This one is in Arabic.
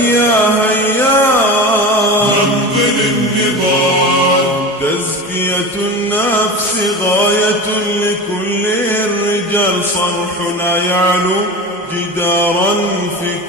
هيا هيا ننقل النضال. تزكية النفس غاية لكل الرجال، صرحنا يعلو جدارا في